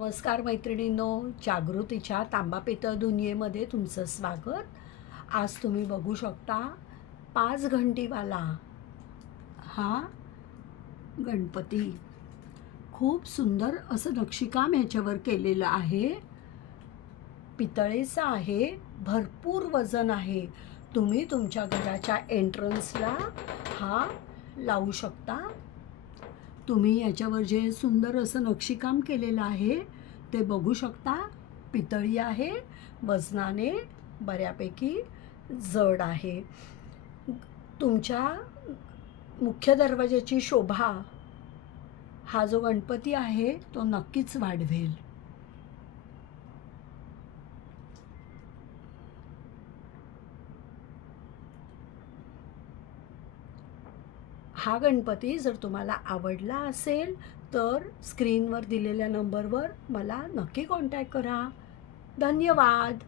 नमस्कार मैत्रिणींनो, जागृतीच्या तांबा पितळ दुनियेमध्ये तुमचं स्वागत. आज तुम्ही बघू शकता 5 घंटीवाला हा गणपती. खूप सुंदर असं नक्षीकाम ह्याच्यावर केलेलं आहे. पितळेचा आहे, भरपूर वजन आहे. तुम्ही तुमच्या घराच्या एंट्रन्सला हा लावू शकता. तुम्ही याच्यावर जे सुंदर असं नक्षीकाम केलेलं आहे ते बघू शकता. पितळी आहे, वजनाने बऱ्यापैकी जड आहे. तुमच्या मुख्य दरवाजाची शोभा हा जो गणपती आहे तो नक्कीच वाढवेल. हा गणपती जर तुम्हाला आवडला असेल तर स्क्रीनवर दिलेल्या नंबरवर मला नक्की कॉन्टॅक्ट करा. धन्यवाद.